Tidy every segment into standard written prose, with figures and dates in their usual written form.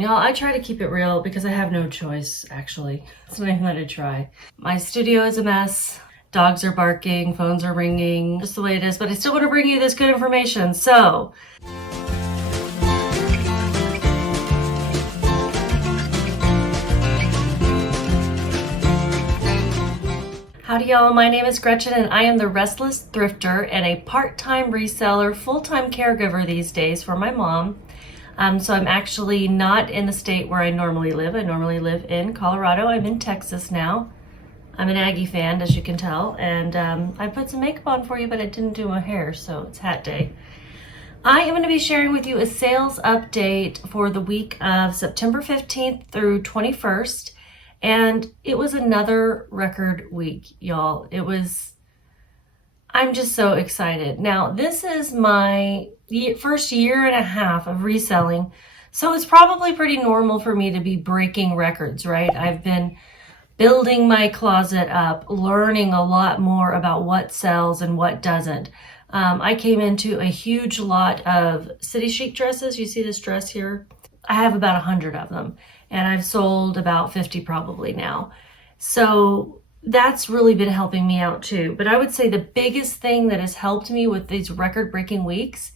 Y'all, I try to keep it real because I have no choice, actually. It's not even that I try. My studio is a mess. Dogs are barking, phones are ringing, just the way it is, but I still want to bring you this good information. So, howdy y'all, my name is Gretchen and I am the Restless Thrifter and a part-time reseller, full-time caregiver these days for my mom. So I'm actually not in the state where I normally live. I normally live in Colorado. I'm in Texas now. I'm an Aggie fan, as you can tell, and I put some makeup on for you, but I didn't do my hair, so it's hat day. I am going to be sharing with you a sales update for the week of September 15th through 21st, and it was another record week, y'all. I'm just so excited. Now, this is my first year and a half of reselling, so it's probably pretty normal for me to be breaking records, right? I've been building my closet up, learning a lot more about what sells and what doesn't. I came into a huge lot of city chic dresses. You see this dress here? I have about 100 of them, and I've sold about 50 probably now. So that's really been helping me out too. But I would say the biggest thing that has helped me with these record-breaking weeks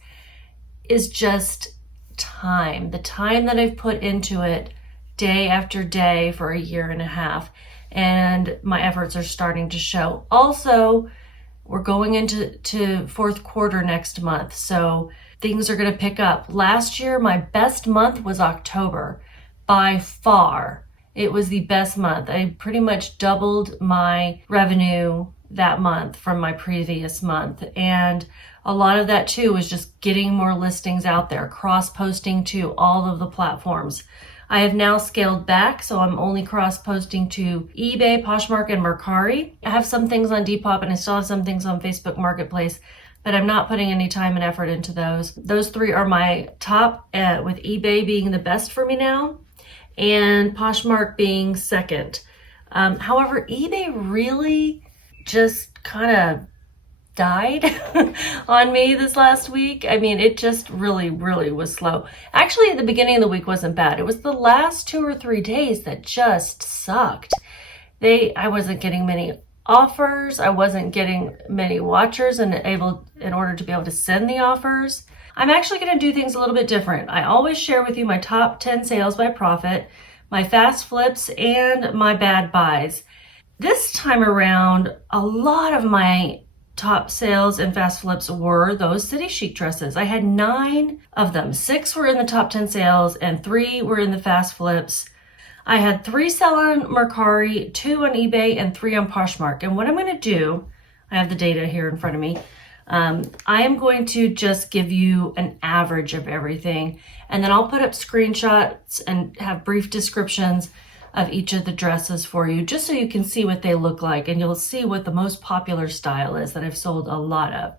is just time. The time that I've put into it day after day for a year and a half. And my efforts are starting to show. Also, we're going into fourth quarter next month, so things are going to pick up. Last year, my best month was October. By far, it was the best month. I pretty much doubled my revenue that month from my previous month. And a lot of that too was just getting more listings out there, cross-posting to all of the platforms. I have now scaled back, so I'm only cross-posting to eBay, Poshmark, and Mercari. I have some things on Depop, and I still have some things on Facebook Marketplace, but I'm not putting any time and effort into those. Those three are my top, with eBay being the best for me now, and Poshmark being second. However, eBay really just kind of died on me this last week. I mean, it just really was slow. Actually, at the beginning of the week wasn't bad. It was the last 2 or 3 days that just sucked. I wasn't getting many offers. I wasn't getting many watchers in order to be able to send the offers. I'm actually going to do things a little bit different. I always share with you my top 10 sales by profit, my fast flips, and my bad buys. This time around, a lot of my top sales and fast flips were those city chic dresses. I had 9 of them. 6 were in the top 10 sales and 3 were in the fast flips. I had 3 sell on Mercari, 2 on eBay, and 3 on Poshmark. And what I'm going to do, I have the data here in front of me. I am going to just give you an average of everything, and then I'll put up screenshots and have brief descriptions of each of the dresses for you, just so you can see what they look like, and you'll see what the most popular style is that I've sold a lot of.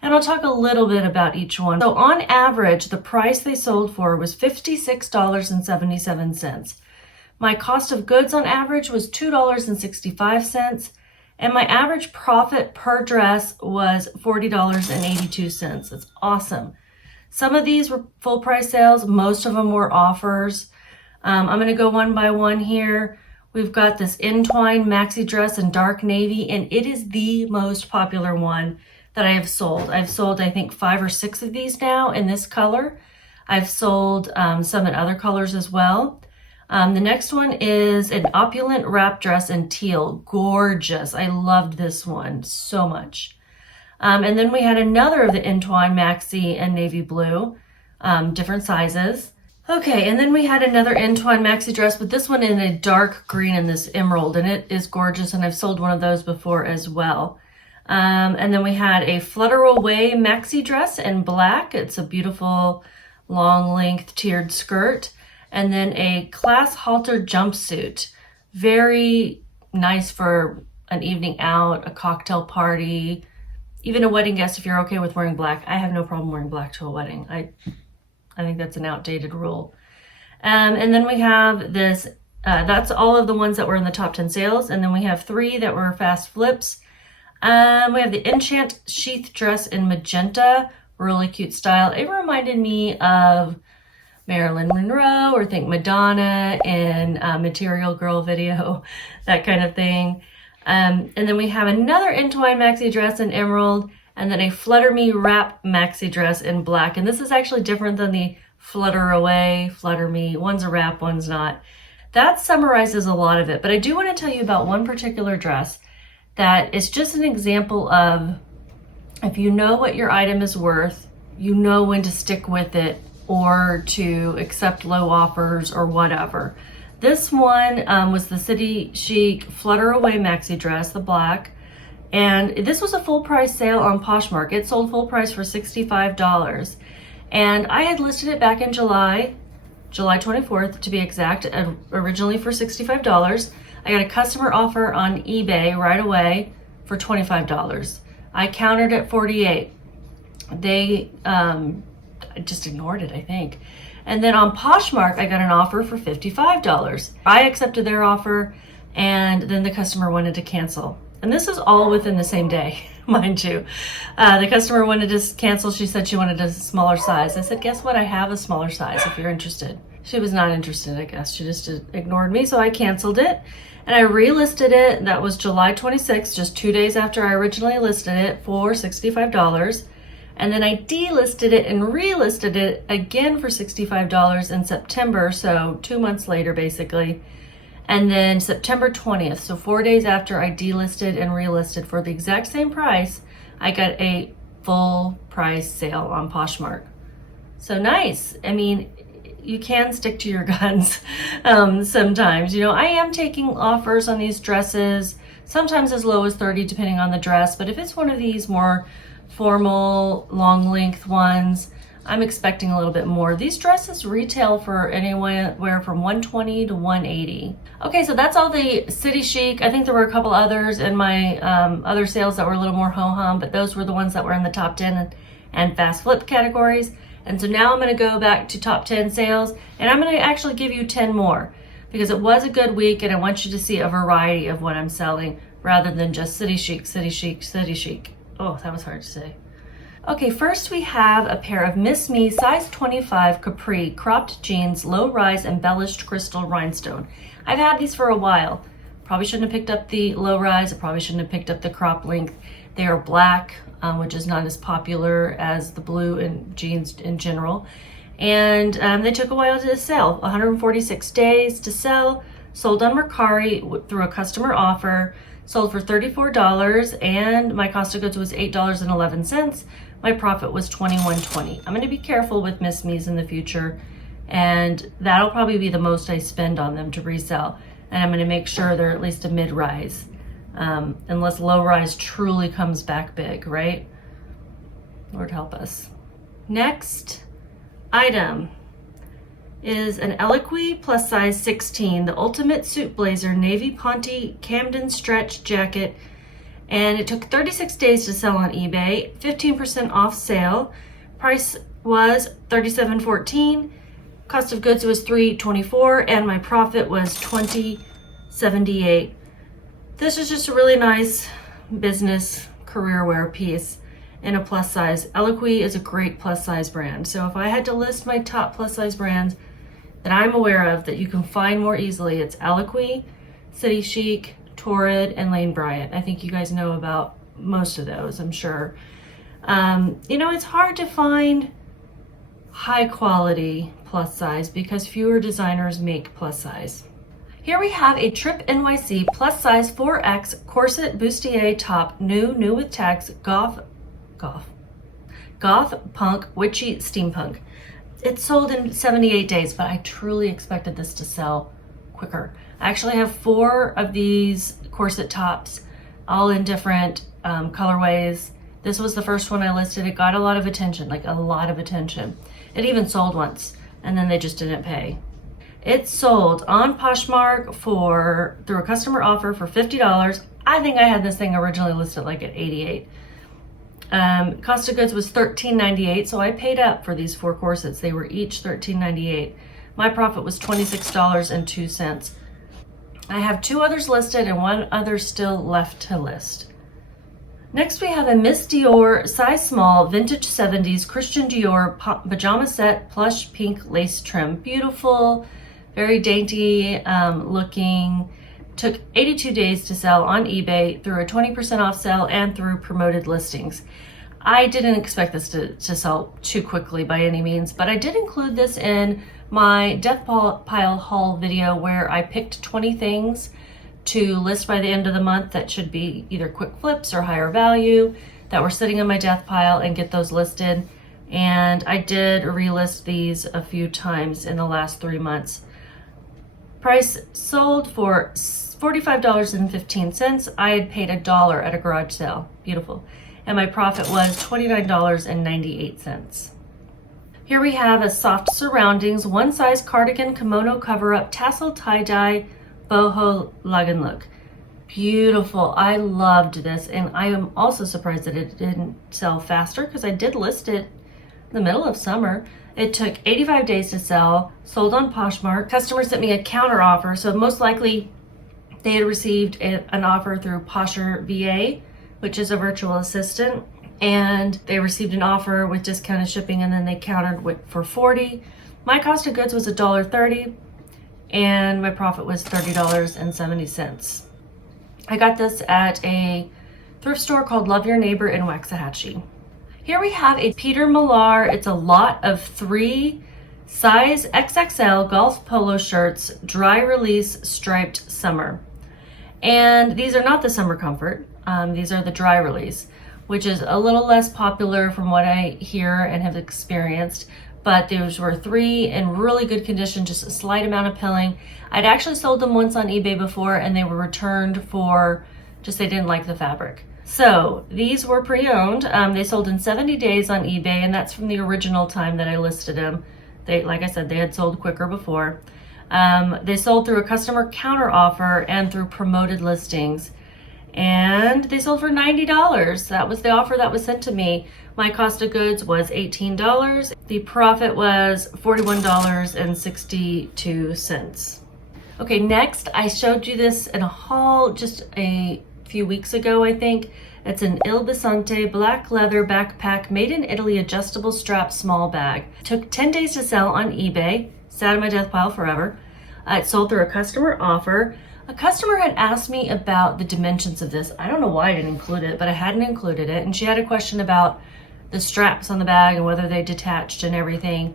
And I'll talk a little bit about each one. So on average, the price they sold for was $56.77. My cost of goods on average was $2.65, and my average profit per dress was $40.82. That's awesome. Some of these were full price sales. Most of them were offers. I'm going to go one by one here. We've got this Entwine maxi dress in dark navy, and it is the most popular one that I have sold. I've sold, I think, 5 or 6 of these now in this color. I've sold some in other colors as well. The next one is an opulent wrap dress in teal. Gorgeous. I loved this one so much. And then we had another of the Entwine maxi in navy blue, different sizes. Okay, and then we had another Entwine maxi dress, but this one in a dark green in this emerald, and it is gorgeous, and I've sold one of those before as well. And then we had a Flutter Away maxi dress in black. It's a beautiful long length tiered skirt. And then a class halter jumpsuit. Very nice for an evening out, a cocktail party, even a wedding guest if you're okay with wearing black. I have no problem wearing black to a wedding. I think that's an outdated rule. And then we have this, that's all of the ones that were in the top 10 sales. And then we have 3 that were fast flips. We have the Enchant sheath dress in magenta, really cute style. It reminded me of Marilyn Monroe, or think Madonna in a Material Girl video, that kind of thing. And then we have another Entwine maxi dress in emerald, and then a Flutter Me wrap maxi dress in black. And this is actually different than the Flutter Away, Flutter Me. One's a wrap, one's not. That summarizes a lot of it, but I do want to tell you about one particular dress that is just an example of, if you know what your item is worth, you know when to stick with it or to accept low offers or whatever. This one was the City Chic Flutter Away maxi dress, the black. And this was a full price sale on Poshmark. It sold full price for $65. And I had listed it back in July 24th to be exact, originally for $65. I got a customer offer on eBay right away for $25. I countered at $48. They just ignored it, I think. And then on Poshmark, I got an offer for $55. I accepted their offer, and then the customer wanted to cancel. And this is all within the same day, mind you. The customer wanted to cancel. She said she wanted a smaller size. I said, guess what? I have a smaller size if you're interested. She was not interested, I guess. She just ignored me, so I canceled it. And I relisted it. That was July 26th, just 2 days after I originally listed it, for $65. And then I delisted it and relisted it again for $65 in September, so 2 months later, basically. And then September 20th, so 4 days after I delisted and relisted for the exact same price, I got a full price sale on Poshmark. So nice. I mean, you can stick to your guns sometimes. You know, I am taking offers on these dresses, sometimes as low as $30 depending on the dress, but if it's one of these more formal, long length ones, I'm expecting a little bit more. These dresses retail for anywhere from $120 to $180. Okay, so that's all the City Chic. I think there were a couple others in my other sales that were a little more ho-hum, but those were the ones that were in the top 10 and fast flip categories. And so now I'm gonna go back to top 10 sales, and I'm gonna actually give you 10 more because it was a good week, and I want you to see a variety of what I'm selling rather than just City Chic, City Chic, City Chic. Oh, that was hard to say. Okay, first we have a pair of Miss Me size 25 capri cropped jeans, low rise embellished crystal rhinestone. I've had these for a while. Probably shouldn't have picked up the low rise. I probably shouldn't have picked up the crop length. They are black, which is not as popular as the blue in jeans in general. And they took a while to sell, 146 days to sell, sold on Mercari through a customer offer, sold for $34, and my cost of goods was $8.11. My profit was $21.20. I'm going to be careful with Miss Me's in the future, and that'll probably be the most I spend on them to resell. And I'm going to make sure they're at least a mid-rise, unless low-rise truly comes back big, right? Lord help us. Next item is an Eloquii plus size 16, the ultimate suit blazer, navy ponte Camden stretch jacket. And it took 36 days to sell on eBay, 15% off sale. Price was $37.14. Cost of goods was $3.24, and my profit was $20.78. This is just a really nice business career wear piece in a plus size. Eloquii is a great plus size brand. So if I had to list my top plus size brands that I'm aware of that you can find more easily, it's Eloquii, City Chic, Torrid, and Lane Bryant. I think you guys know about most of those, I'm sure. You know, it's hard to find high quality plus size because fewer designers make plus size. Here we have a Trip NYC plus size 4X corset bustier top, new with tags, goth punk, witchy steampunk. It sold in 78 days, but I truly expected this to sell quicker. I actually have 4 of these corset tops, all in different colorways. This was the first one I listed. It got a lot of attention, like a lot of attention. It even sold once, and then they just didn't pay. It sold on Poshmark through a customer offer for $50. I think I had this thing originally listed like at $88. Cost of goods was $13.98, so I paid up for these 4 corsets. They were each $13.98. My profit was $26.02. I have 2 others listed and 1 other still left to list. Next, we have a Miss Dior size small vintage 70s Christian Dior pajama set plush pink lace trim. Beautiful, very dainty looking. Took 82 days to sell on eBay through a 20% off sale and through promoted listings. I didn't expect this to sell too quickly by any means, but I did include this in my death pile haul video where I picked 20 things to list by the end of the month that should be either quick flips or higher value that were sitting in my death pile, and get those listed. And I did relist these a few times in the last 3 months. Price sold for $45.15. I had paid $1 at a garage sale. Beautiful. And my profit was $29.98. Here we have a soft surroundings, one size cardigan kimono cover up, tassel tie-dye, boho lagen look. Beautiful. I loved this, and I am also surprised that it didn't sell faster because I did list it in the middle of summer. It took 85 days to sell, sold on Poshmark. Customer sent me a counter offer, so most likely they had received an offer through Posher VA, which is a virtual assistant, and they received an offer with discounted shipping, and then they countered for $40. My cost of goods was $1.30. and my profit was $30.70. I got this at a thrift store called Love Your Neighbor in Waxahachie. Here we have a Peter Millar. It's a lot of 3 size XXL golf polo shirts, dry release striped summer. And these are not the summer comfort. These are the dry release, which is a little less popular from what I hear and have experienced. But those were 3 in really good condition, just a slight amount of pilling. I'd actually sold them once on eBay before, and they were returned for just they didn't like the fabric. So these were pre-owned. They sold in 70 days on eBay, and that's from the original time that I listed them. They, like I said, they had sold quicker before. They sold through a customer counter offer and through promoted listings. And they sold for $90. That was the offer that was sent to me. My cost of goods was $18. The profit was $41.62. Okay, next I showed you this in a haul just a few weeks ago, I think. It's an Il Bisonte black leather backpack made in Italy adjustable strap small bag. Took 10 days to sell on eBay. Sat in my death pile forever. It sold through a customer offer. A customer had asked me about the dimensions of this. I don't know why I didn't include it, but I hadn't included it. And she had a question about the straps on the bag and whether they detached and everything.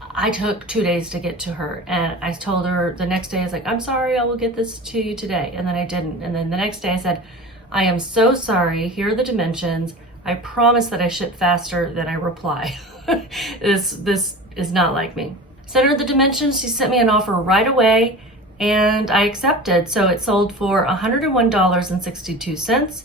I took 2 days to get to her, and I told her the next day, I was like, I'm sorry, I will get this to you today. And then I didn't. And then the next day I said, I am so sorry. Here are the dimensions. I promise that I ship faster than I reply. This is not like me. Sent her the dimensions. She sent me an offer right away, and I accepted. So it sold for $101.62.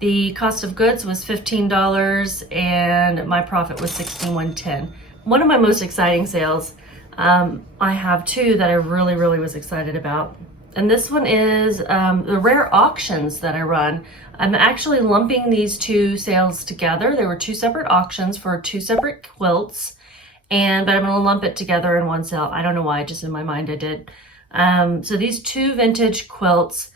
The cost of goods was $15, and my profit was $61.10. One of my most exciting sales, I have 2 that I really was excited about. And this one is the rare auctions that I run. I'm actually lumping these 2 sales together. There were 2 separate auctions for 2 separate quilts, but I'm gonna lump it together in one sale. I don't know why, just in my mind I did. So these 2 vintage quilts,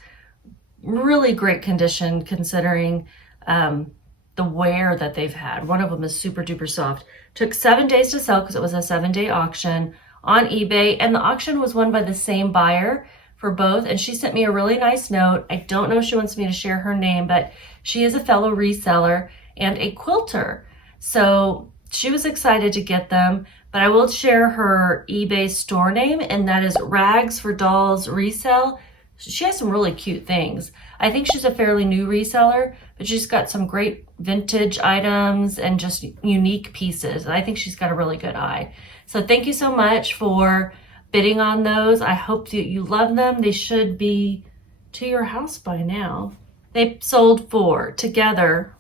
really great condition considering the wear that they've had. One of them is super duper soft. Took 7 days to sell because it was a 7-day auction on eBay, and the auction was won by the same buyer for both, and she sent me a really nice note. I don't know if she wants me to share her name, but she is a fellow reseller and a quilter. So she was excited to get them, but I will share her eBay store name, and that is Rags for Dolls Resell. She has some really cute things. I think she's a fairly new reseller, but she's got some great vintage items and just unique pieces. I think she's got a really good eye. So thank you so much for bidding on those. I hope that you love them. They should be to your house by now. They sold for, together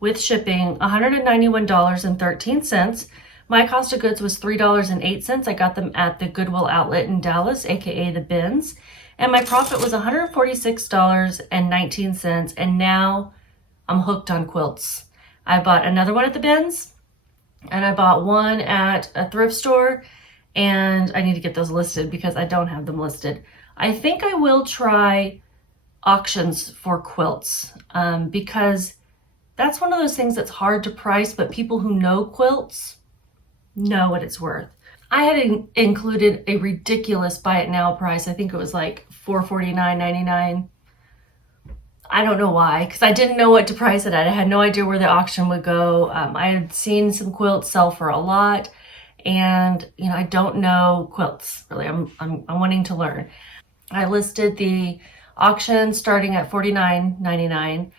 with shipping, $191.13. My cost of goods was $3.08. I got them at the Goodwill outlet in Dallas, aka the Bins. And my profit was $146.19. And now I'm hooked on quilts. I bought another one at the Bins, and I bought one at a thrift store, and I need to get those listed because I don't have them listed. I think I will try auctions for quilts because that's one of those things that's hard to price, but people who know quilts know what it's worth. I had included a ridiculous buy it now price. I think it was like $449.99. I don't know why, because I didn't know what to price it at. I had no idea where the auction would go. I had seen some quilts sell for a lot, and I don't know quilts really. I'm wanting to learn. I listed the auction starting at $49.99,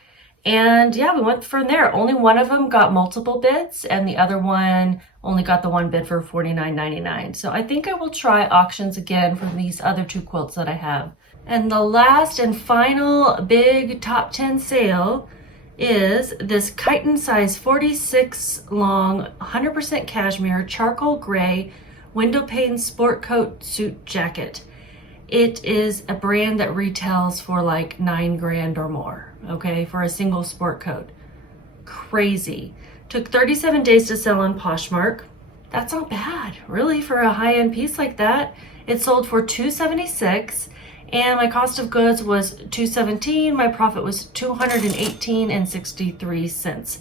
and yeah, we went from there. Only one of them got multiple bids, and the other one only got the one bid for $49.99. So I think I will try auctions again for these other two quilts that I have. And the last and final big top 10 sale is this chitin size 46 long 100% cashmere charcoal gray window pane sport coat suit jacket. It is a brand that retails for like $9,000 or more, okay, for a single sport coat. Crazy. Took 37 days to sell on Poshmark. That's not bad, really, for a high-end piece like that. It sold for $276. And my cost of goods was $217. My profit was $218.63.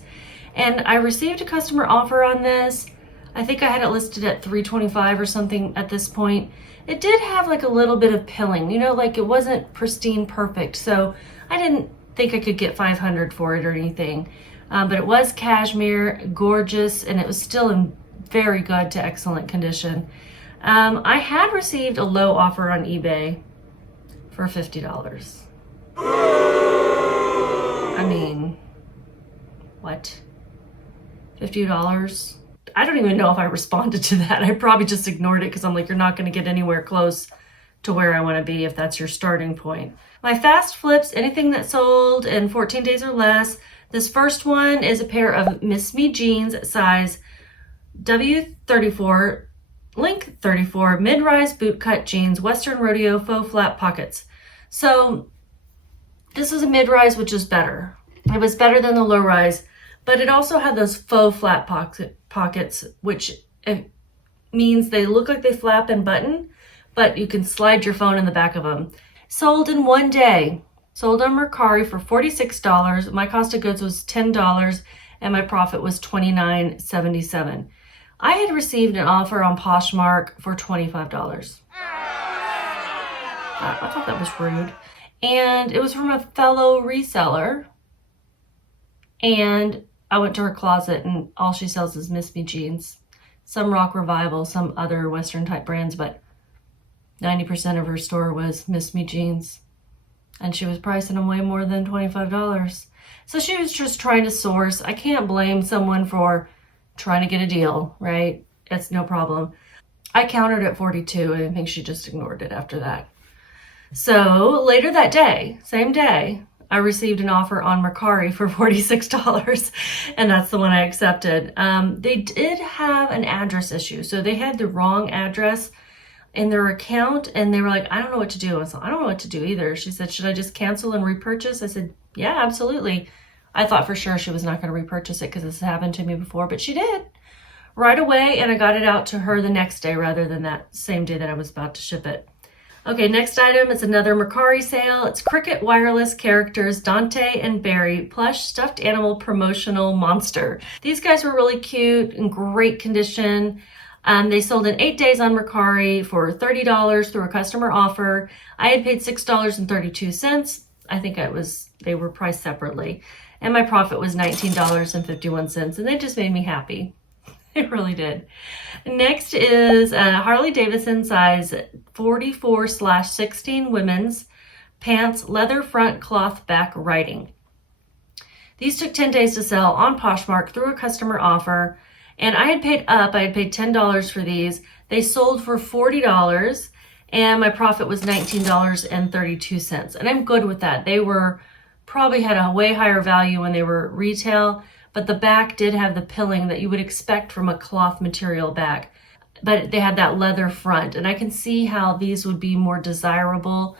And I received a customer offer on this. I think I had it listed at $325 or something at this point. It did have like a little bit of pilling, like it wasn't pristine perfect. So I didn't think I could get $500 for it or anything. But it was cashmere, gorgeous, and it was still in very good to excellent condition. I had received a low offer on eBay for $50. I mean, what? $50? I don't even know if I responded to that. I probably just ignored it because I'm like, you're not going to get anywhere close to where I want to be if that's your starting point. My fast flips, anything that sold in 14 days or less. This first one is a pair of Miss Me jeans, size W34, length 34, mid-rise bootcut jeans, Western Rodeo faux flat pockets. So this is a mid-rise, which is better. It was better than the low-rise, but it also had those faux flat pockets, which means they look like they flap and button, but you can slide your phone in the back of them. Sold in one day. Sold on Mercari for $46. My cost of goods was $10, and my profit was $29.77. I had received an offer on Poshmark for $25. I thought that was rude. And it was from a fellow reseller. And I went to her closet, and all she sells is Miss Me jeans. Some Rock Revival, some other Western type brands, but 90% of her store was Miss Me jeans. And she was pricing them way more than $25. So she was just trying to source. I can't blame someone for trying to get a deal, right? It's no problem. I countered at 42, and I think she just ignored it after that. So later that day, same day, I received an offer on Mercari for $46, and that's the one I accepted. They did have an address issue. So they had the wrong address in their account, and they were like, I don't know what to do. I said, I don't know what to do either. She said, should I just cancel and repurchase? I said, yeah, absolutely. I thought for sure she was not going to repurchase it because this happened to me before, but she did right away, and I got it out to her the next day rather than that same day that I was about to ship it. Okay, next item is another Mercari sale. It's Cricket Wireless Characters Dante and Barry Plush Stuffed Animal Promotional Monster. These guys were really cute and great condition. They sold in 8 days on Mercari for $30 through a customer offer. I had paid $6.32. I think they were priced separately. And my profit was $19.51, and they just made me happy. It really did. Next is a Harley Davidson size 44/16 women's pants, leather front, cloth back riding. These took 10 days to sell on Poshmark through a customer offer, and I had paid $10 for these. They sold for $40, and my profit was $19.32, and I'm good with that. They probably had a way higher value when they were retail, but the back did have the pilling that you would expect from a cloth material back, but they had that leather front, and I can see how these would be more desirable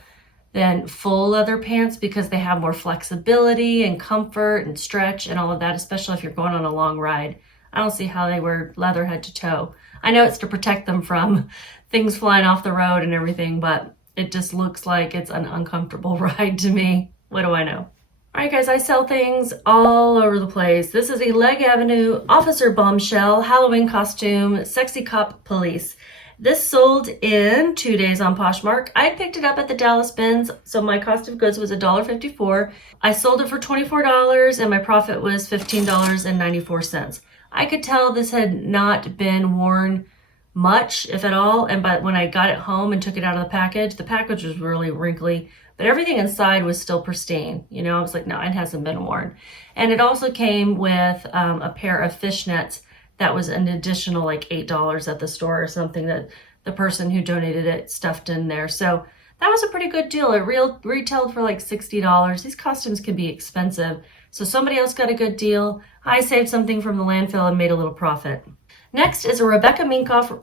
than full leather pants because they have more flexibility and comfort and stretch and all of that, especially if you're going on a long ride. I don't see how they wear leather head to toe. I know it's to protect them from things flying off the road and everything, but it just looks like it's an uncomfortable ride to me. What do I know? All right, guys, I sell things all over the place. This is a Leg Avenue Officer Bombshell Halloween costume, Sexy Cop Police. This sold in 2 days on Poshmark. I picked it up at the Dallas bins, so my cost of goods was $1.54. I sold it for $24 and my profit was $15.94. I could tell this had not been worn much, if at all, but when I got it home and took it out of the package was really wrinkly, but everything inside was still pristine. You know, I was like, no, it hasn't been worn. And it also came with a pair of fishnets that was an additional like $8 at the store or something that the person who donated it stuffed in there. So that was a pretty good deal. It retailed for like $60. These costumes can be expensive. So somebody else got a good deal. I saved something from the landfill and made a little profit. Next is a Rebecca Minkoff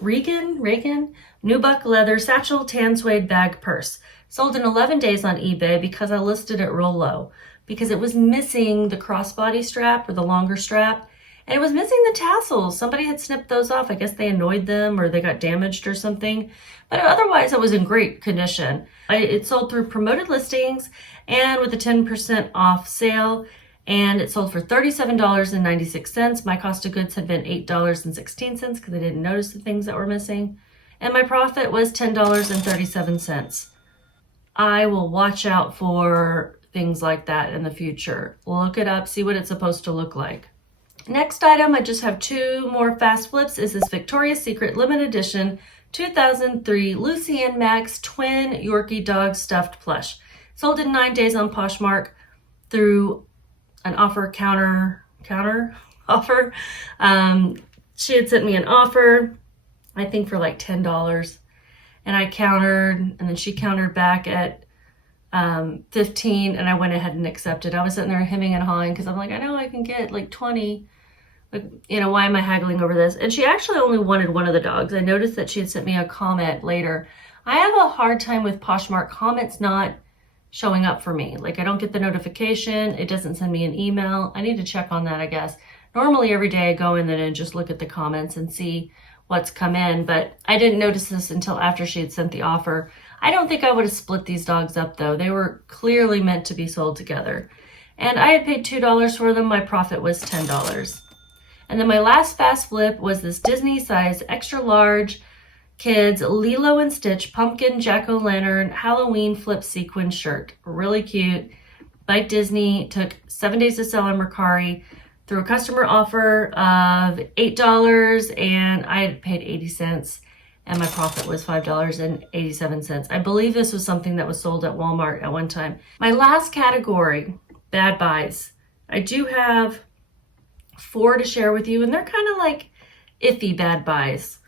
Reagan nubuck leather satchel tan suede bag purse. Sold in 11 days on eBay because I listed it real low because it was missing the crossbody strap or the longer strap, and it was missing the tassels. Somebody had snipped those off. I guess they annoyed them or they got damaged or something, but otherwise it was in great condition. It sold through promoted listings and with a 10% off sale, and it sold for $37.96. My cost of goods had been $8.16 because I didn't notice the things that were missing, and my profit was $10.37. I will watch out for things like that in the future. Look it up, see what it's supposed to look like. Next item, I just have 2 more fast flips, is this Victoria's Secret limited edition 2003 Lucy and Max twin Yorkie dog stuffed plush. Sold in 9 days on Poshmark through an counter offer. She had sent me an offer, I think for like $10. And I countered, and then she countered back at 15, and I went ahead and accepted. I was sitting there hemming and hawing because I'm like, I know I can get like 20. Like, you know, why am I haggling over this? And she actually only wanted one of the dogs. I noticed that she had sent me a comment later. I have a hard time with Poshmark comments not showing up for me. Like, I don't get the notification. It doesn't send me an email. I need to check on that, I guess. Normally every day I go in there and just look at the comments and see what's come in, but I didn't notice this until after she had sent the offer. I don't think I would have split these dogs up though. They were clearly meant to be sold together. And I had paid $2 for them. My profit was $10. And then my last fast flip was this Disney size extra large kids Lilo and Stitch pumpkin jack-o'-lantern Halloween flip sequin shirt. Really cute. By Disney. Took 7 days to sell on Mercari through a customer offer of $8, and I had paid 80 cents, and my profit was $5.87. I believe this was something that was sold at Walmart at one time. My last category, bad buys. I do have 4 to share with you, and they're kind of like iffy bad buys.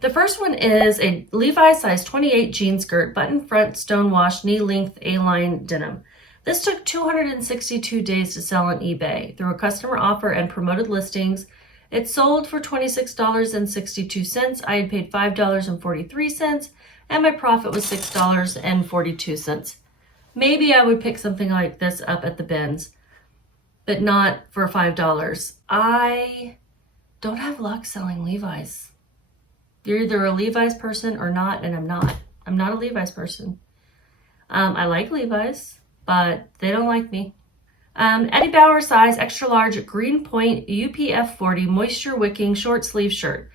The first one is a Levi's size 28 jean skirt, button front, stonewashed, knee-length A-line denim. This took 262 days to sell on eBay through a customer offer and promoted listings. It sold for $26.62. I had paid $5.43, and my profit was $6.42. Maybe I would pick something like this up at the bins, but not for $5. I don't have luck selling Levi's. You're either a Levi's person or not, and I'm not. I'm not a Levi's person. I like Levi's, but they don't like me. Eddie Bauer size extra large green point UPF 40 moisture wicking short sleeve shirt.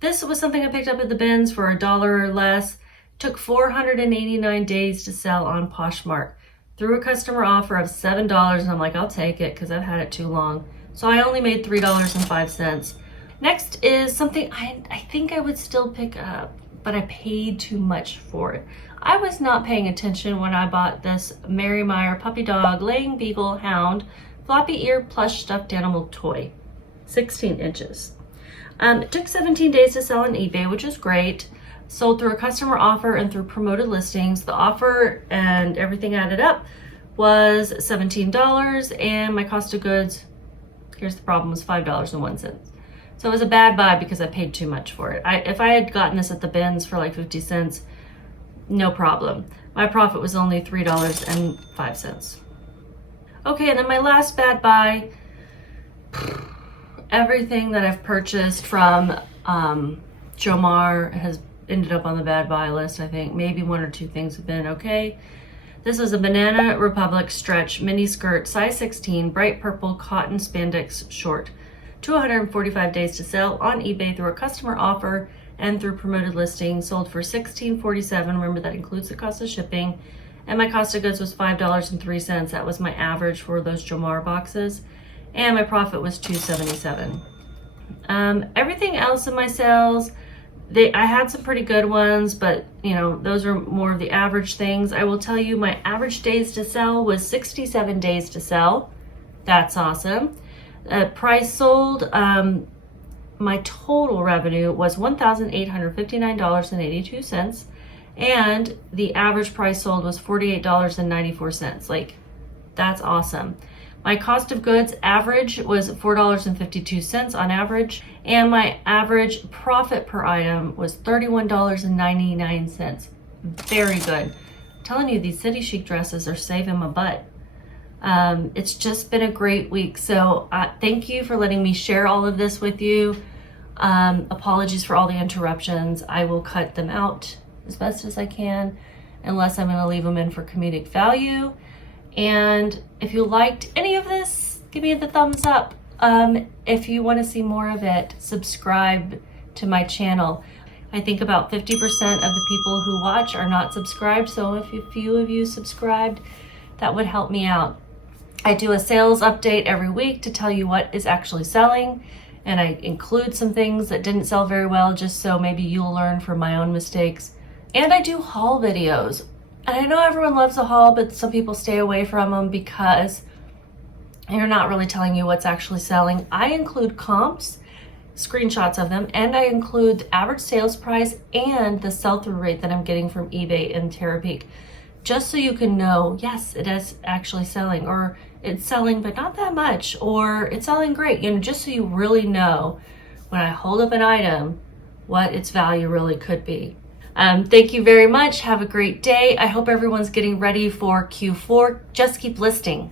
This was something I picked up at the bins for $1 or less. Took 489 days to sell on Poshmark through a customer offer of $7, and I'm like, I'll take it because I've had it too long. So I only made $3.05. Next is something I think I would still pick up, but I paid too much for it. I was not paying attention when I bought this Mary Meyer puppy dog laying beagle hound floppy ear plush stuffed animal toy, 16 inches. It took 17 days to sell on eBay, which is great. Sold through a customer offer and through promoted listings. The offer and everything added up was $17, and my cost of goods, here's the problem, was $5.01. So it was a bad buy because I paid too much for it. If I had gotten this at the bins for like 50 cents, no problem. My profit was only $3.05. Okay, and then my last bad buy, everything that I've purchased from Jomar has ended up on the bad buy list, I think. Maybe 1 or 2 things have been okay. This was a Banana Republic stretch mini skirt, size 16, bright purple cotton spandex short. 245 days to sell on eBay through a customer offer and through promoted listing. Sold for $16.47. Remember, that includes the cost of shipping. And my cost of goods was $5.03. That was my average for those Jomar boxes. And my profit was $2.77. Everything else in my sales, I had some pretty good ones, but you know, those are more of the average things. I will tell you, my average days to sell was 67 days to sell. That's awesome. Price sold, my total revenue was $1,859.82, and the average price sold was $48.94. Like, that's awesome. My cost of goods average was $4.52 on average, and my average profit per item was $31.99. Very good. I'm telling you, these City Chic dresses are saving my butt. It's just been a great week. So thank you for letting me share all of this with you. Apologies for all the interruptions. I will cut them out as best as I can, unless I'm going to leave them in for comedic value. And if you liked any of this, give me the thumbs up. If you want to see more of it, subscribe to my channel. I think about 50% of the people who watch are not subscribed. So if a few of you subscribed, that would help me out. I do a sales update every week to tell you what is actually selling. And I include some things that didn't sell very well, just so maybe you'll learn from my own mistakes. And I do haul videos. And I know everyone loves a haul, but some people stay away from them because they're not really telling you what's actually selling. I include comps, screenshots of them, and I include the average sales price and the sell-through rate that I'm getting from eBay and Terapeak, just so you can know, yes, it is actually selling, or it's selling but not that much, or it's selling great, you know, just so you really know when I hold up an item what its value really could be. Thank you very much. Have a great day. I hope everyone's getting ready for Q4. Just keep listing.